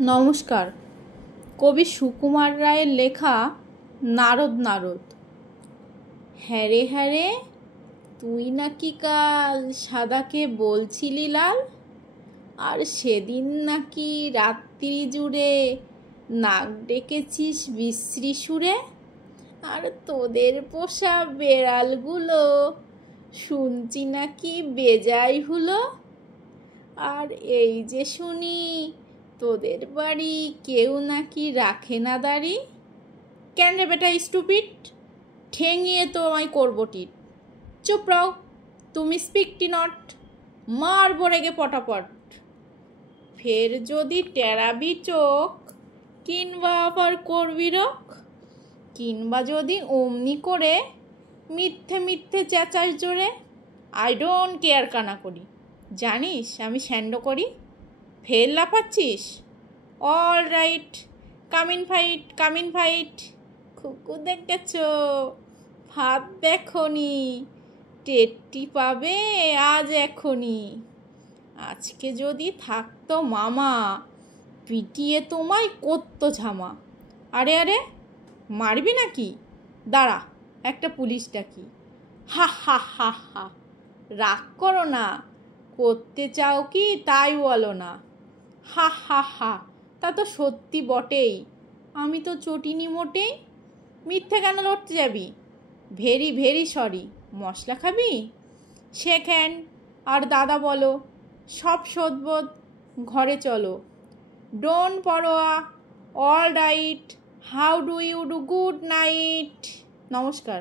নমস্কার। কবি সুকুমার রায়ের লেখা নারদ নারদ। হ্যাঁ রে, তুই নাকি কাল সাদাকে বলছিলি লাল, আর সেদিন নাকি রাত্রি জুড়ে নাক ডেকেছিস বিশ্রী সুরে, আর তোদের পোষা বেড়ালগুলো শুনছি নাকি বেজায় হুলো। আর এই যে শুনি তোদের বাড়ি কেউ নাকি রাখে না দাড়ি। কেন রে বেটা স্টুপিড, ঠেঙিয়ে তো আমায় করবো টিট। চুপ রাও, তুমি স্পিকটি নট, মারবো রেগে পটাপট। ফের যদি টেরাবি চোখ, কিংবা আবার করবি রোক, কিংবা যদি অমনি করে মিথ্যে মিথ্যে চেঁচাস জোরে, আই ডোন্ট কেয়ার কানা করি। জানিস আমি স্যান্ড করি। ফের লাফাচ্ছিস? All right, come in fight. খুকু দেখেছ, ভাত দেখনি, টেটটি পাবে আজ এখনই। আজকে যদি থাকতো মামা, পিটিয়ে তোমায় করতো ঝামা। আরে মারবি নাকি? দাঁড়া, একটা পুলিশ ডাকি। হা হা হা হা, রাগ করো না, করতে চাও কি তাই বলো না। হা হা হা, তা তো সত্যি বটেই, আমি তো চটিনি মোটেই। মিথ্যে কেন লড়তে যাবি? Very very sorry. মশলা খাবি? Shake hand. আর দাদা বলো, সব শোধবোধ, ঘরে চলো। ডোন্ট পরোয়া, all right, how do you do, good night. নমস্কার।